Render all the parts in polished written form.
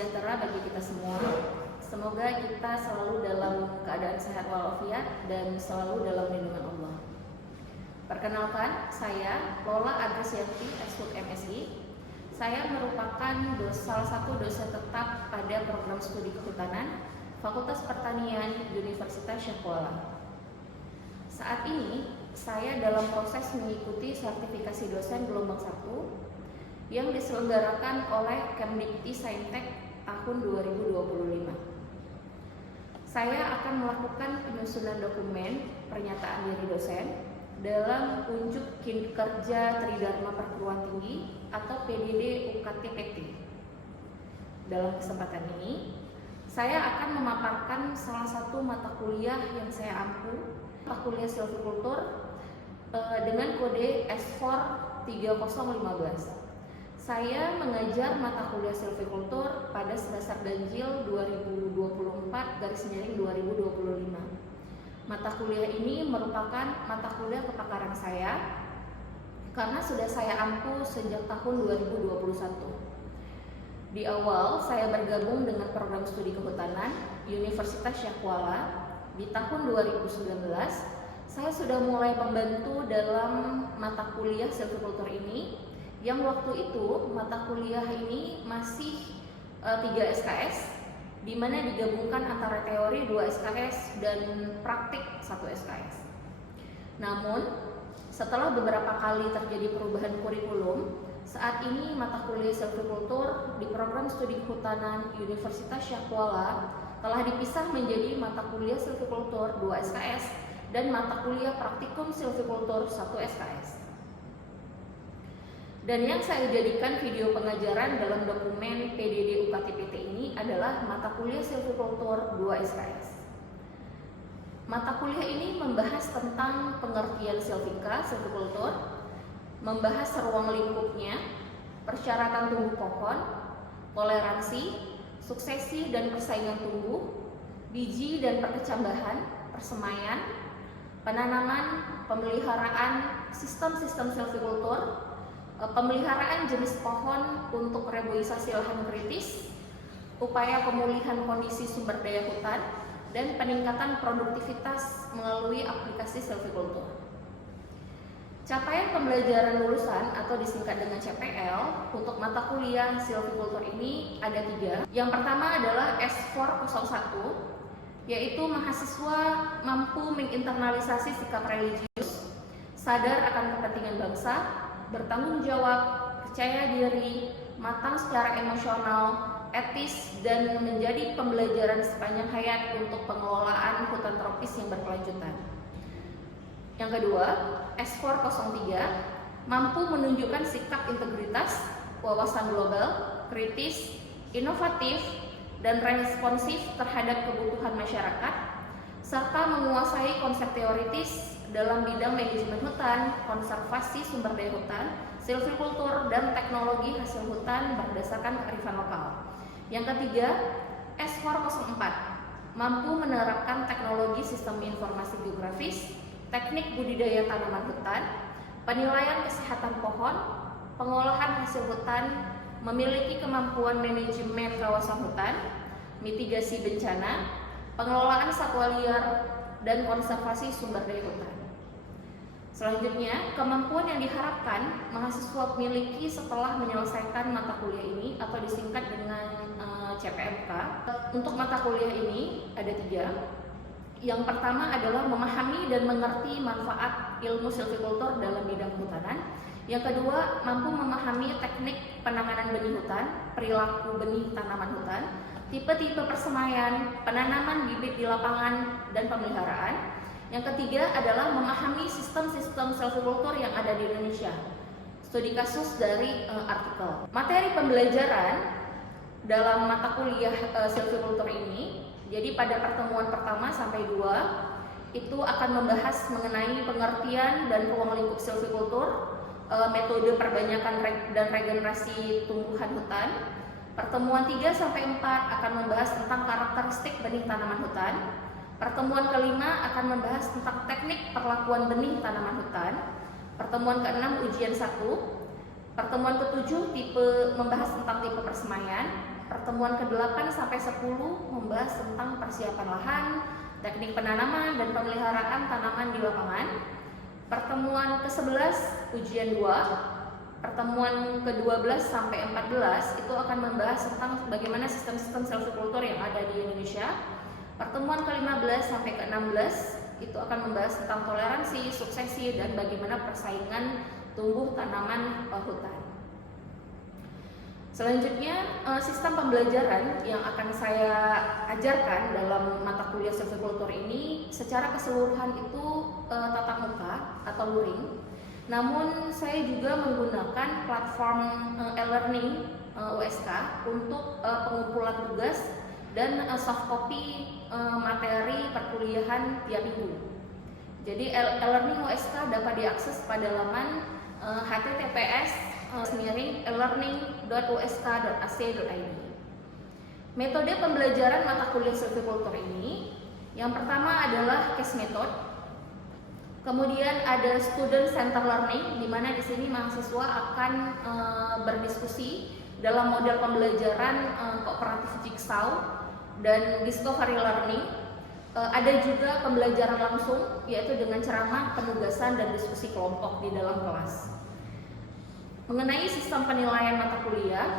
sejahtera bagi kita semua. Semoga kita selalu dalam keadaan sehat walafiat dan selalu dalam lindungan Allah. Perkenalkan, saya Lola Agresianti, S.Hud MSI. Saya merupakan salah satu dosen tetap pada program studi kehutanan Fakultas Pertanian Universitas Syahkuala. Saat ini, saya dalam proses mengikuti sertifikasi dosen gelombang 1 yang diselenggarakan oleh Kemdikti Saintek tahun 2025. Saya akan melakukan penyusunan dokumen pernyataan diri dosen dalam unjuk kerja Tridharma Perguruan Tinggi atau PDD UKT-PT. Dalam kesempatan ini, saya akan memaparkan salah satu mata kuliah yang saya ampu, mata kuliah silvikultur dengan kode S4 3015. Saya mengajar mata kuliah silvikultur pada semester ganjil 2024/2025. Mata kuliah ini merupakan mata kuliah kepakaran saya karena sudah saya ampu sejak tahun 2021. Di awal saya bergabung dengan program studi kehutanan Universitas Syahkuala. Di tahun 2019 saya sudah mulai membantu dalam mata kuliah silvikultur ini, yang waktu itu mata kuliah ini masih 3 SKS, di mana digabungkan antara teori 2 SKS dan praktik 1 SKS. Namun, setelah beberapa kali terjadi perubahan kurikulum, saat ini mata kuliah silvikultur di program studi kehutanan Universitas Syahkuala telah dipisah menjadi mata kuliah silvikultur 2 SKS dan mata kuliah praktikum silvikultur 1 SKS. Dan yang saya jadikan video pengajaran dalam dokumen PDD UKT-PT ini adalah mata kuliah silvikultur 2 SKS. Mata kuliah ini membahas tentang pengertian silvikultur, membahas ruang lingkupnya, persyaratan tumbuh pohon, toleransi, suksesi dan persaingan tumbuh, biji dan perkecambahan, persemaian, penanaman, pemeliharaan, sistem-sistem silvikultur, pemeliharaan jenis pohon untuk reboisasi lahan kritis, upaya pemulihan kondisi sumber daya hutan, dan peningkatan produktivitas melalui aplikasi silvikultur. Capaian pembelajaran lulusan atau disingkat dengan CPL untuk mata kuliah silvikultur ini ada 3. Yang pertama adalah S401, yaitu mahasiswa mampu menginternalisasi sikap religius, sadar akan kepentingan bangsa, bertanggung jawab, percaya diri, matang secara emosional, etis, dan menjadi pembelajaran sepanjang hayat untuk pengelolaan hutan tropis yang berkelanjutan. Yang kedua, S403, mampu menunjukkan sikap integritas, wawasan global, kritis, inovatif, dan responsif terhadap kebutuhan masyarakat, serta menguasai konsep teoritis dalam bidang manajemen hutan, konservasi sumber daya hutan, silvikultur, dan teknologi hasil hutan berdasarkan kearifan lokal. Yang ketiga, S404, mampu menerapkan teknologi sistem informasi geografis, teknik budidaya tanaman hutan, penilaian kesehatan pohon, pengolahan hasil hutan, memiliki kemampuan manajemen kawasan hutan, mitigasi bencana, pengelolaan satwa liar, dan konservasi sumber daya hutan. Selanjutnya, kemampuan yang diharapkan mahasiswa miliki setelah menyelesaikan mata kuliah ini atau disingkat dengan CPMK. Untuk mata kuliah ini ada 3. Yang pertama adalah memahami dan mengerti manfaat ilmu silvikultur dalam bidang kehutanan. Yang kedua, mampu memahami teknik penanganan benih hutan, perilaku benih tanaman hutan, tipe-tipe persemaian, penanaman bibit di lapangan, dan pemeliharaan. Yang ketiga adalah memahami sistem-sistem silvikultur yang ada di Indonesia. Studi kasus dari artikel. Materi pembelajaran dalam mata kuliah silvikultur ini, jadi pada pertemuan pertama sampai 2 itu akan membahas mengenai pengertian dan ruang lingkup silvikultur, metode perbanyakan dan regenerasi tumbuhan hutan. Pertemuan 3 sampai 4 akan membahas tentang karakteristik benih tanaman hutan. Pertemuan kelima akan membahas tentang teknik perlakuan benih tanaman hutan. Pertemuan ke-6 ujian 1. Pertemuan ke-7 membahas tentang tipe persemaian. Pertemuan ke-8 sampai 10 membahas tentang persiapan lahan, teknik penanaman dan pemeliharaan tanaman di lapangan. Pertemuan ke-11 ujian 2. Pertemuan ke-12 sampai 14 itu akan membahas tentang bagaimana sistem-sistem silviculture yang ada di Indonesia. Pertemuan ke-15 sampai ke-16 itu akan membahas tentang toleransi, suksesi, dan bagaimana persaingan tumbuh tanaman hutan. Selanjutnya, sistem pembelajaran yang akan saya ajarkan dalam mata kuliah silviculture ini secara keseluruhan itu tatap muka atau luring. Namun saya juga menggunakan platform e-learning USK untuk pengumpulan tugas dan soft copy materi perkuliahan tiap minggu. Jadi e-learning USK dapat diakses pada laman https://elearning.usk.ac.id. Metode pembelajaran mata kuliah silviculture ini, yang pertama adalah case method. Kemudian ada student center learning, di mana di sini mahasiswa akan berdiskusi dalam model pembelajaran kooperatif jigsaw dan discovery learning. Ada juga pembelajaran langsung, yaitu dengan ceramah, penugasan, dan diskusi kelompok di dalam kelas. Mengenai sistem penilaian mata kuliah,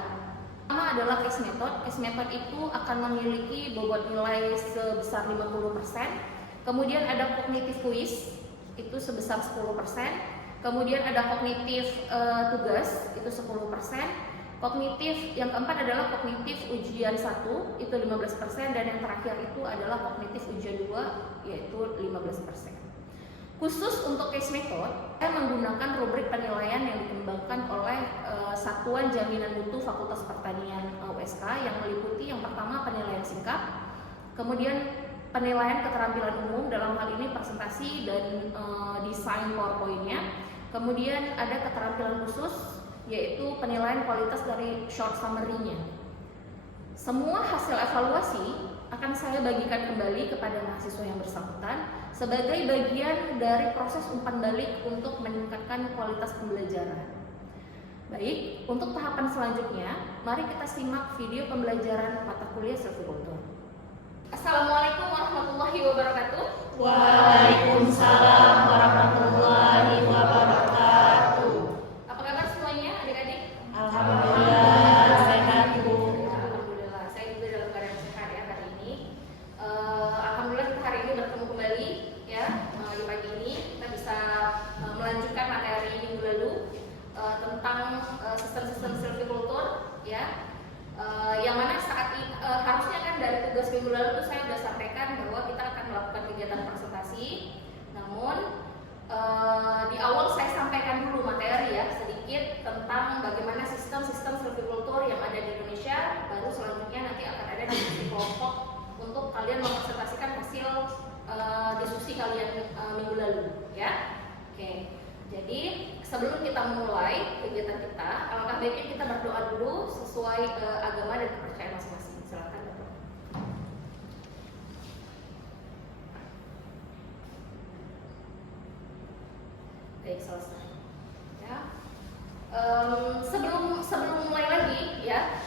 pertama adalah case method. Case method itu akan memiliki bobot nilai sebesar 50%. Kemudian ada cognitive quiz, itu sebesar 10%. Kemudian ada kognitif tugas, itu 10%. Kognitif yang keempat adalah kognitif ujian 1, itu 15%, dan yang terakhir itu adalah kognitif ujian 2, yaitu 15%. Khusus untuk case method, saya menggunakan rubrik penilaian yang dikembangkan oleh Satuan Jaminan Mutu Fakultas Pertanian USK yang meliputi yang pertama penilaian singkat, kemudian penilaian keterampilan umum, dalam hal ini presentasi dan desain PowerPoint-nya, kemudian ada keterampilan khusus yaitu penilaian kualitas dari short summary-nya. Semua hasil evaluasi akan saya bagikan kembali kepada mahasiswa yang bersangkutan sebagai bagian dari proses umpan balik untuk meningkatkan kualitas pembelajaran. Baik, untuk tahapan selanjutnya, mari kita simak video pembelajaran mata kuliah silviculture. Assalamualaikum warahmatullahi wabarakatuh. Waalaikumsalam warahmatullahi wabarakatuh. Apa kabar semuanya, adik-adik? Alhamdulillah sehat, Bu. Alhamdulillah, saya juga dalam keadaan sehat ya hari ini. Alhamdulillah kita hari ini bertemu kembali ya. Di pagi ini kita bisa melanjutkan materi minggu lalu tentang sistem-sistem silviculture ya. Yang mana saat ini harusnya kan dari tugas minggu lalu itu saya sudah sampaikan bahwa kita akan melakukan kegiatan presentasi. Namun di awal saya sampaikan dulu materi ya sedikit tentang bagaimana sistem-sistem silviculture yang ada di Indonesia. Baru selanjutnya nanti akan ada diskusi kelompok untuk kalian mempresentasikan hasil diskusi kalian minggu lalu ya. Oke. Jadi sebelum kita memulai kegiatan kita, alangkah baiknya kita berdoa dulu sesuai agama dan kepercayaan masing-masing. Silakan berdoa. Baik, selesai. Ya. Sebelum mulai lagi ya,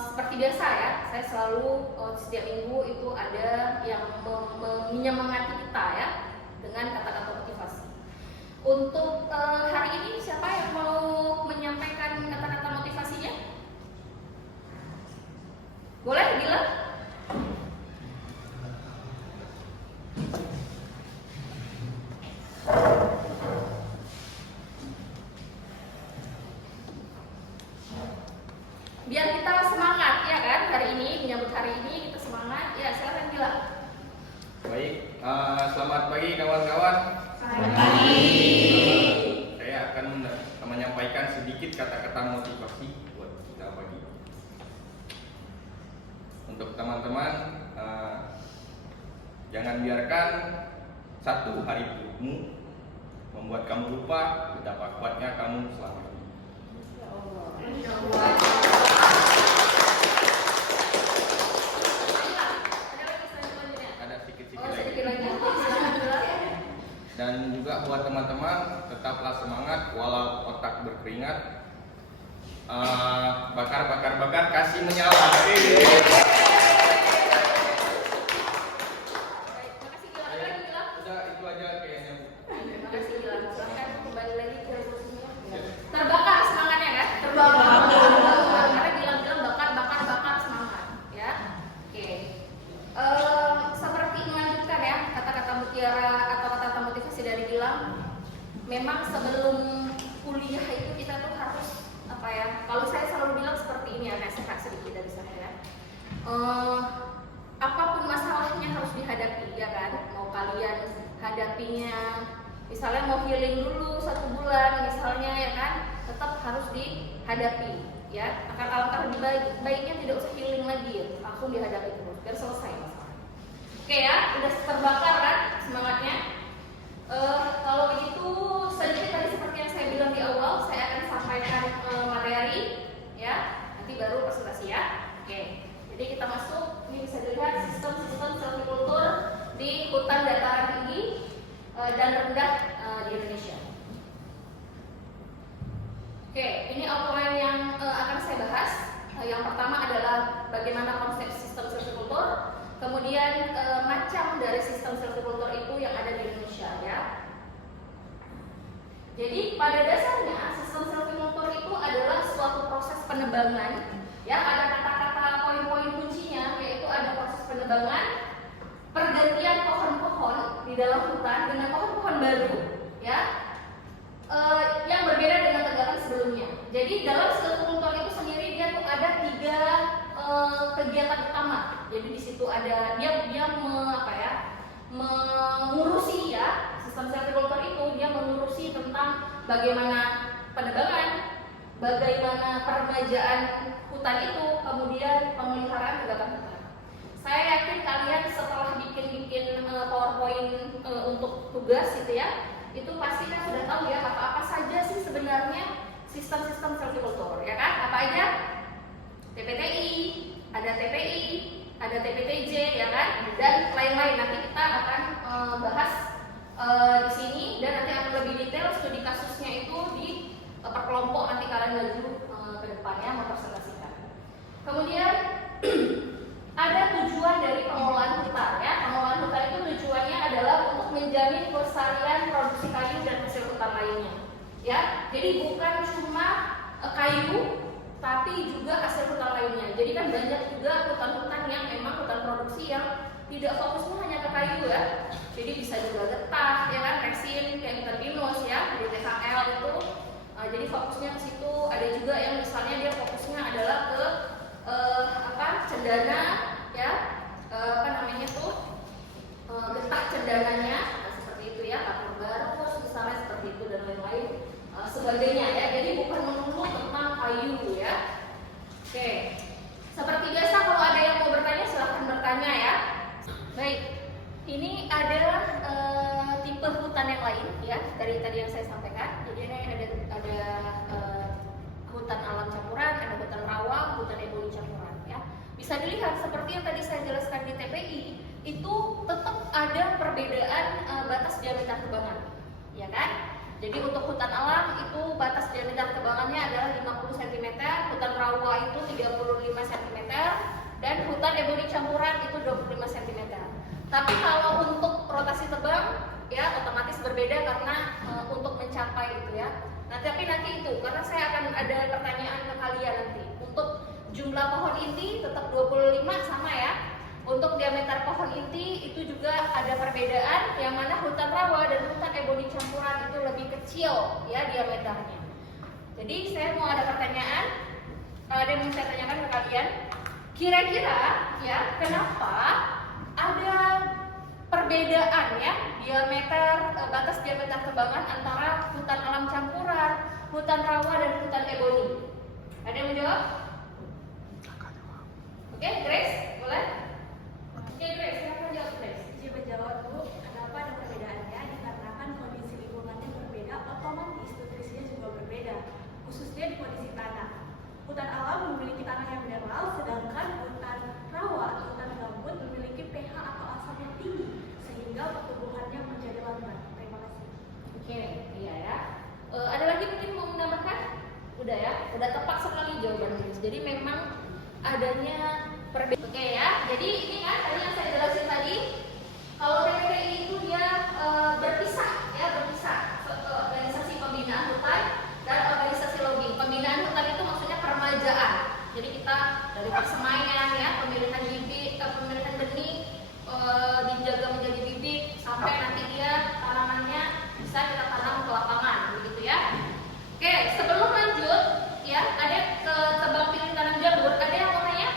seperti biasa ya, saya selalu setiap minggu itu ada yang menyemangati kita ya dengan kata-kata motivasi. Untuk hari ini siapa yang mau menyampaikan kata-kata motivasinya? Boleh bilang? Biar kita semangat ya kan hari ini, menyambut hari ini kita semangat. Ya, silakan bilang. Baik, selamat pagi kawan-kawan. Selamat pagi. Saya akan menyampaikan sedikit kata-kata motivasi buat kita pagi. Untuk teman-teman, jangan biarkan satu hari burukmu membuat kamu lupa betapa kuatnya kamu selama ini. Insya Allah. Ada sedikit-sedikit Oh, lagi. sedikit lagi. Silakan bilang. Dan juga buat teman-teman, tetaplah semangat walau otak berkeringat. bakar kasih menyala. Baik, makasih Gilang. Ada lagi Gilang? Udah itu aja kayaknya. Terima kasih Gilang. Silahkan kembali lagi ke kursinya. Terbakar semangatnya kan? Terbakar. Karena Gilang bakar semangat, ya. Oke. Seperti melanjutkan ya kata-kata mutiara atau kata-kata motivasi dari Gilang. Memang sebelum kuliah itu kita tuh harus apa ya? Kalau saya selalu bilang seperti ini, agak serak sedikit dari saya ya. Apapun masalahnya harus dihadapi, ya kan? Mau kalian hadapinya, misalnya mau healing dulu 1 bulan, misalnya ya kan, tetap harus dihadapi, ya. Akan alangkah lebih baiknya tidak usah healing lagi, ya. Langsung dihadapi terus, biar selesai masalah. Oke ya, udah terbakar kan semangatnya? Kalau begitu sedikit tadi seperti yang saya bilang di awal, saya akan sampaikan materi, ya. Nanti baru presentasi ya. Oke. Jadi kita masuk, ini bisa dilihat sistem-sistem silvicultur di hutan dataran tinggi dan rendah di Indonesia. Oke, ini outline yang akan saya bahas. Yang pertama adalah bagaimana konsep sistem silvicultur, kemudian macam dari sistem silvicultur itu yang ada di Indonesia, ya. Jadi pada dasarnya sistem silvicultur itu adalah suatu proses penebangan, ya. Ada kata-kata poin-poin kuncinya, yaitu ada proses penebangan, pergantian pohon-pohon di dalam hutan dengan pohon-pohon baru, ya, yang berbeda dengan tegakan sebelumnya. Jadi dalam silvicultur itu sendiri dia tuh ada 3 kegiatan utama. Jadi di situ ada dia mengurusi, ya, sistem silvicultur itu dia mengurusi tentang bagaimana penebangan, bagaimana peremajaan hutan itu, kemudian pemeliharaan tegakan hutan. Saya yakin kalian setelah bikin PowerPoint untuk tugas gitu ya, itu pasti kan sudah tahu ya apa saja sih sebenarnya sistem-sistem silvicultur, ya kan? Apa aja? TPTI, ada TPI, ada TPTJ, ya kan? Dan lain-lain. Nanti kita akan bahas di sini dan nanti akan lebih detail studi kasusnya itu di perkelompok, nanti kalian maju ke depannya mempresentasikan. Kemudian ada tujuan dari pengelolaan hutan, ya. Pengelolaan hutan itu tujuannya adalah untuk menjamin kelestarian produksi kayu dan hasil hutan lainnya, ya. Jadi bukan cuma kayu, tapi juga hasil hutan lainnya. Jadi kan banyak juga hutan-hutan yang memang hutan produksi yang tidak fokusnya hanya ke kayu, ya. Jadi bisa juga getah, ya kan, resin kayak hutan pinus, ya, di TKL itu. Jadi fokusnya ke situ. Ada juga yang misalnya dia fokusnya adalah ke cendana, ya, getah cendananya, seperti itu ya, kapur barus misalnya seperti itu dan lain-lain sebagainya, ya. Jadi bukan melulu tentang kayu, ya. Oke, seperti biasa kalau ada yang mau bertanya silahkan bertanya, ya. Baik, ini ada tipe hutan yang lain, ya, dari tadi yang saya sampaikan. Jadi ini ada hutan alam campuran, ada hutan rawa, hutan eboli campuran, ya. Bisa dilihat seperti yang tadi saya jelaskan di TPI, itu tetap ada perbedaan batas diameter tebangan, ya kan? Jadi untuk hutan alam itu batas diameter tebangannya adalah 50 cm, hutan rawa itu 35 cm, dan hutan eboli campuran itu 25 cm. Tapi kalau untuk rotasi tebang, ya, otomatis berbeda karena untuk mencapai itu, ya. Nah, tapi nanti itu karena saya akan ada pertanyaan ke kalian nanti. Untuk jumlah pohon inti tetap 25 sama, ya. Untuk diameter pohon inti itu juga ada perbedaan, yang mana hutan rawa dan hutan eboli campuran itu lebih kecil, ya, diameternya. Jadi saya mau ada pertanyaan, ada yang mau saya tanyakan ke kalian. Kira-kira, ya, kenapa ada perbedaan, ya, batas diameter tebangan antara hutan alam campuran, hutan rawa dan hutan eboli? Ada yang menjawab? Oke, Grace, boleh? Oke, Grace, silakan jawab, Grace. Coba jawab dulu, kenapa ada perbedaannya? Dikarenakan kondisi lingkungannya berbeda, otomatis nutrisinya juga berbeda, khususnya di kondisi tanah. Hutan alam memiliki tanah yang mineral, sedangkan hutan rawa atau hutan gambut memiliki pH atau asam yang tinggi, sehingga pertumbuhannya menjadi lambat. Terima kasih. Oke, iya, ya. Ada lagi mungkin mau menambahkan? udah tepat sekali jawaban Lilis. Jadi memang adanya perbedaan. Oke ya, jadi ini kan tadi yang saya jelasin tadi, kalau PPTI itu dia berpisah ya, berpisah organisasi pembinaan hutan dan organisasi lobbying. Pembinaan hutan itu maksudnya peremajaan. Jadi kita dari persemaian ya, pemilihan bibit, pemilihan benih, dijaga menjadi bibit sampai nanti dia tanamannya bisa kita tanam ke lapangan, begitu ya. Oke, sebelum lanjut ya, ada ke tebang pilih tanam jamur, ada yang mau tanya?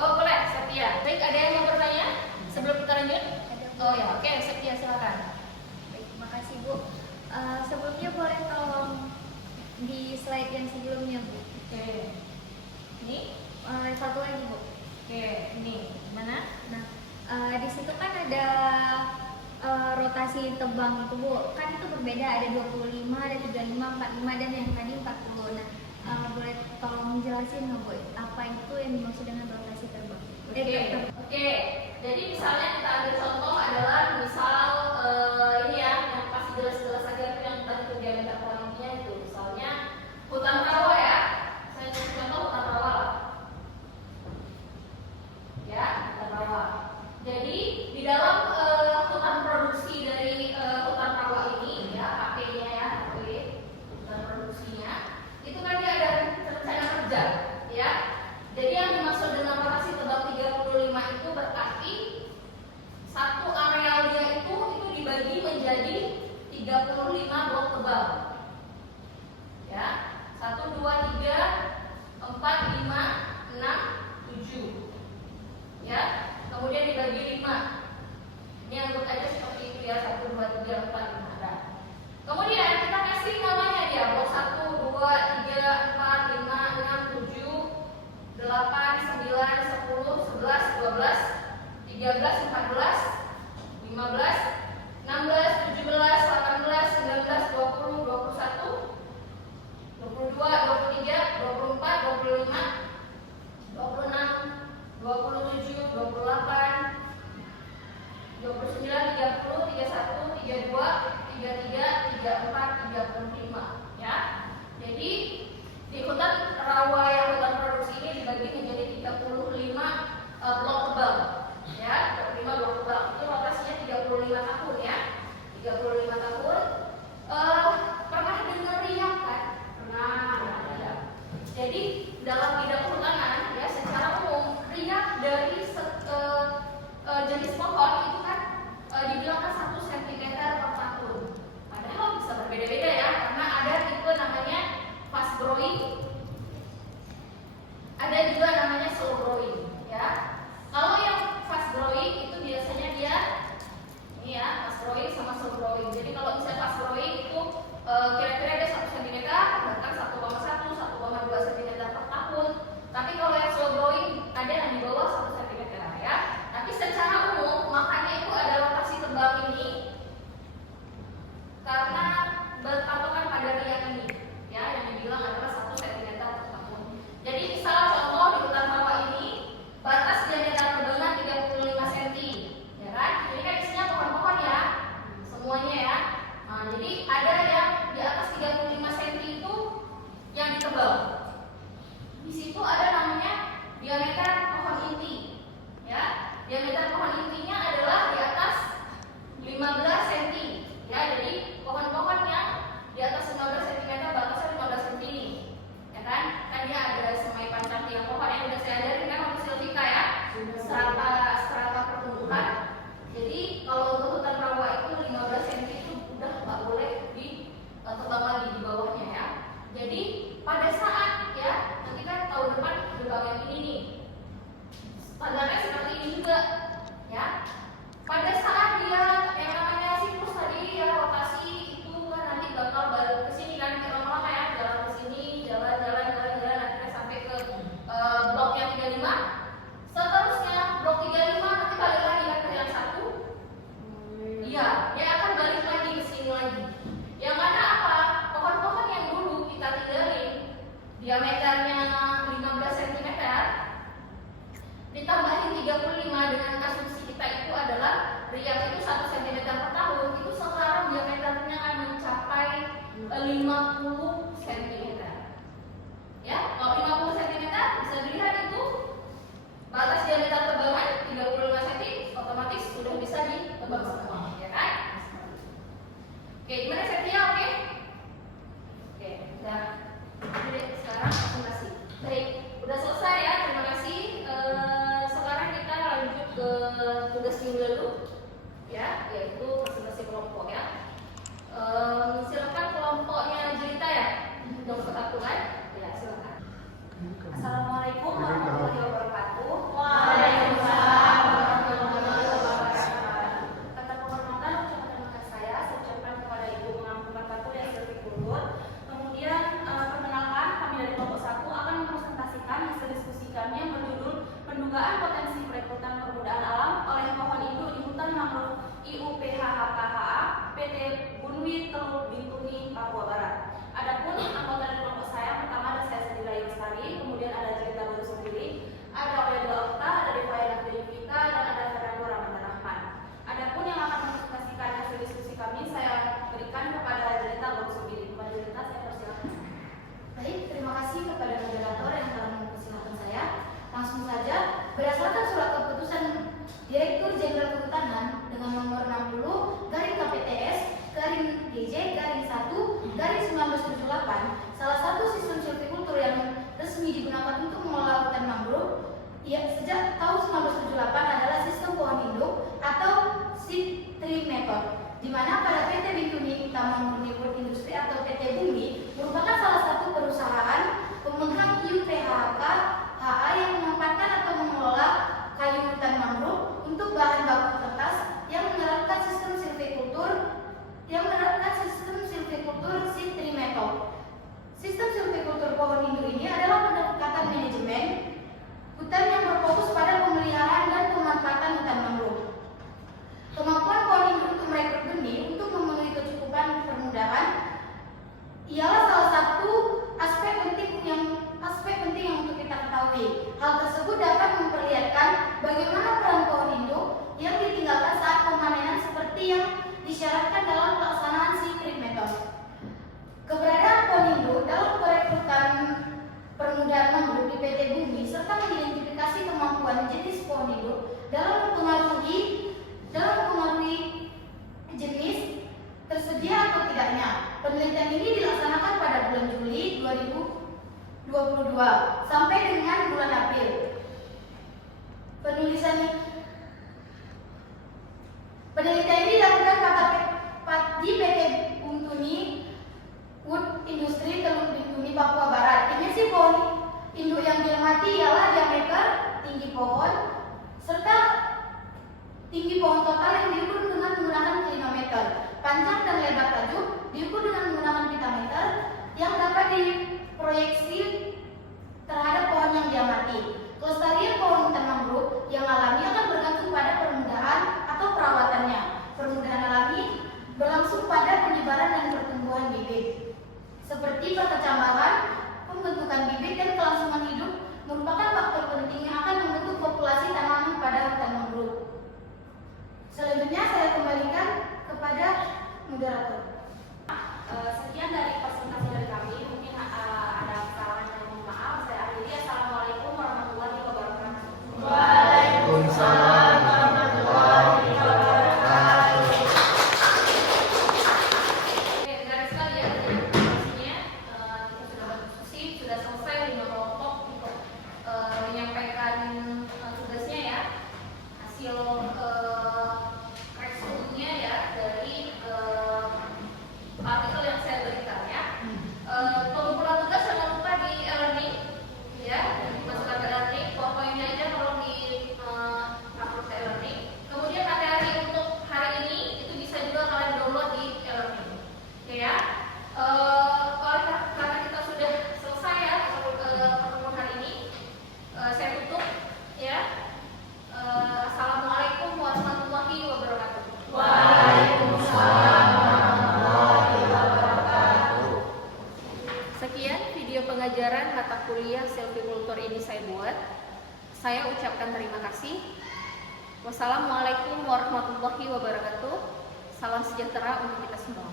Oh boleh, Sepia. Baik, ada yang mau bertanya sebelum kita lanjut? Oh ya, oke, Sepia silakan. Baik, makasih Bu. Sebelumnya boleh tolong di slide yang sebelumnya Bu. Oke. Ini? Satu lagi Bu. Oke, ini mana? Nah, di situ kan ada rotasi tebang itu Bu. Kan itu berbeda, ada 25, ada 35, 45 dan yang tadi 40. Nah, boleh tolong jelasin nggak Bu? Apa itu yang dimaksud dengan rotasi terbang? Oke. Jadi misalnya kita ambil contoh adalah misal ini ya, yang pasti jelas-jelas aja itu yang tadi itu diameter poinnya itu. Misalnya hutan rawa ya. Saya kasih contoh hutan rawa lah. Ya, hutan rawa. Jadi di dalam hutan produksi dari hutan rawa ini ya, HP-nya ya, HP hutan produksinya, itu kan dia ada rencana kerja ya. Jadi yang dimaksud dengan rotasi tebang 35 itu berarti satu arealnya itu dibagi menjadi 35 blok tebang. Ya. 1 2 3 4 5 6 7. Ya. Kemudian dibagi 5. Ini anggap aja seperti itu ya, 1 2 3 4 5. Nah. Kemudian kita kasih namanya dia blok 1 2 3 4 5 6 7 8, 9, 10, 11, 12, 13, 14, 15, 16, 17, 18, 19, 20, 21, 22, 23, 24, 25, ya. Jadi di hutan rawa yang hutan produksi ini dibagi menjadi 35 blok tebang ya, 35 blok tebang. Itu rotasinya 35 tahun ya. 35 tahun. Pernah dengar riak kan? Pernah ya. Jadi dalam bidang kehutanan ya, secara umum riak dari jenis pohon itu kan dibilang kan 1 cm per tahun. Padahal bisa berbeda-beda ya, karena ada tipe namanya fast growing, ada juga namanya slow growing ya. Kalau yang fast growing itu biasanya dia ini ya, fast growing sama slow growing. Jadi kalau misalnya fast growing itu kira-kira ada 1 cm, bahkan 1,1, 1,2 cm per tahun. Tapi kalau yang slow growing ada yang di bawah 1 cm ya. Tapi secara umum makanya itu ada rotasi tebang ini karena berpatokan pada riak ini ya, yang dibilang adalah 1 cm per tahun. Jadi misal contoh di hutan rawa ini batas diameter tebangnya 35 cm ya kan. Ini kan isinya pohon-pohon ya, semuanya ya. Nah, jadi ada yang di atas 35 cm itu yang ditebang. Di situ ada namanya diameter pohon inti ya. Diameter pohon intinya adalah di atas 15 cm ya. Jadi pohon-pohon yang di atas 15 cm batasnya 15 cm ini ya kan. Kan dia ada semai pancang tiang pohon yang sudah saya ajarin kan waktu Silvika ya, strata pertumbuhan. Jadi kalau untuk hutan rawa itu 15 cm itu udah nggak boleh ditebang lagi di bawahnya ya. Jadi pada saat ya, nanti kan tahun depan ditebang yang ini nih, standarnya seperti ini juga ya. Pada saat dia yang namanya siklus tadi ya, rotasi itu kan nanti bakal balik ke sini kan, lama-lama ya, jalan ke sini, jalan akhirnya sampai ke blok yang 35. Seterusnya blok 35 nanti balik lagi kan ke yang 1. Iya, dia akan balik lagi ke sini lagi. Yang mana apa? Pohon-pohon yang dulu kita tinggalin diameternya 15 cm ditambahin 35 dengan asumsi kita itu adalah riak itu 1 cm per tahun, itu sekarang diameternya akan tebak semua, ya kan? Oke, gimana Setia? Oke? Oke, udah. Jadi sekarang presentasi. Baik, udah selesai ya. Terima kasih. Sekarang kita lanjut ke tugas minggu lalu, ya, yaitu presentasi kelompok ya. Silakan kelompoknya Jelita ya, untuk kesatuan. Ya, silakan. Assalamualaikum warahmatullahi wabarakatuh. Waalaikumsalam warahmatullahi wabarakatuh. Kata penghormatan ucapan terima kasih saya ucapkan kepada Ibu Pengampungan Batul yang Silvikultur. Kemudian perkenalkan, kami dari kelompok 1 akan mempresentasikan hasil diskusi kami yang berjudul pendugaan potensi perekrutan permudahan alam oleh pohon induk di hutan mangrove IUPHHKHA PT Bunwi Teluk Bintuni Papua Barat. Adapun anggota dari kelompok saya pertama ada saya sendiri Ayu Lestari, kemudian ada Jelita Baru sendiri, ada Oyadula Okta, ada Devaya Nafdevita, dan ada Fernando Ramadan Rahman. Adapun yang akan mempresentasikan hasil diskusi kami saya berikan kepada Jelita Baru sendiri. Kepada Jelita saya persilakan. Baik, terima kasih kepada moderator yang telah mempersilahkan saya. Langsung saja, berdasarkan surat keputusan Direktur Jenderal Kehutanan dengan nomor 60 garing KPTS garing DJ garing 1/1978, salah satu sistem silvikultur yang resmi digunakan untuk mengelola hutan mangrove sejak tahun 1978 adalah sistem pohon induk atau seed tree method, di mana pada PT Bintuni Taman Murni Wood Industri atau PT Bumi merupakan salah satu perusahaan pemegang IUPHK HA yang menempatkan atau mengelola kayu hutan mangrove untuk bahan baku kertas yang menerapkan sistem silvikultur seed tree method. Sistem silvikultur pohon induk ini adalah pendekatan manajemen hutan yang berfokus pada pemeliharaan dan pemanfaatan hutan mangrove. Kemampuan pohon induk untuk merekrut benih untuk memenuhi kecukupan permudahan ialah salah satu aspek penting yang untuk kita ketahui. Hal tersebut dapat memperlihatkan bagaimana peran pohon induk yang ditinggalkan saat pemanenan seperti yang disyaratkan dalam pelaksanaan seed tree method. Keberadaan pohon induk dalam perekrutan permudahan mangrove di PT Bumi serta mengidentifikasi kemampuan jenis pohon induk dalam mempengaruhi jenis tersedia atau tidaknya. Penelitian ini dilaksanakan pada bulan Juli 2022 sampai dengan bulan April. Penelitian ini dilakukan di PT Bintuni Wood Industri Teluk Bintuni Papua Barat. Dimensi pohon induk yang diamati ialah diameter, tinggi pohon, serta tinggi pohon total yang diukur dengan menggunakan klinometer. Panjang dan lebar tajuk diukur dengan menggunakan pitameter yang dapat diproyeksi terhadap pohon yang diamati. Kelestarian pohon hutan mangrove yang alami akan bergantung pada permudahan atau perawatannya. Permudahan alami berlangsung pada penyebaran dan pertumbuhan bibit, seperti perkecambahan, pembentukan bibit, dan kelangsungan hidup merupakan faktor penting yang akan membentuk populasi tanaman pada hutan mangrove. Selanjutnya saya kembalikan kepada moderator. Sekian dari presentasi dari kami. Mungkin ada kesalahan dan mohon maaf. Saya akhiri. Assalamualaikum warahmatullahi wabarakatuh. Waalaikumsalam warahmatullahi wabarakatuh. Oke, menarik sekali ya presentasinya. Kita sudah berdiskusi, sudah selesai 5 kelompok untuk menyampaikan tugasnya ya, hasil resume-nya ya dari artikel yang saya berikan ya. Pengumpulan tugas jangan lupa di e-learning ya, dimasukkan ke e-learning, powerpoint-nya aja kalau di upload ke e-learning. Kemudian materi untuk hari ini itu bisa juga kalian download di e-learning. Oke ya. Karena kita sudah selesai ya pertemuan hari ini, saya tutup ya. Assalamualaikum warahmatullahi wabarakatuh. Waalaikumsalam warahmatullahi wabarakatuh. Sekian video pengajaran mata kuliah silvikultur ini saya buat. Saya ucapkan terima kasih. Wassalamualaikum warahmatullahi wabarakatuh. Salam sejahtera untuk kita semua.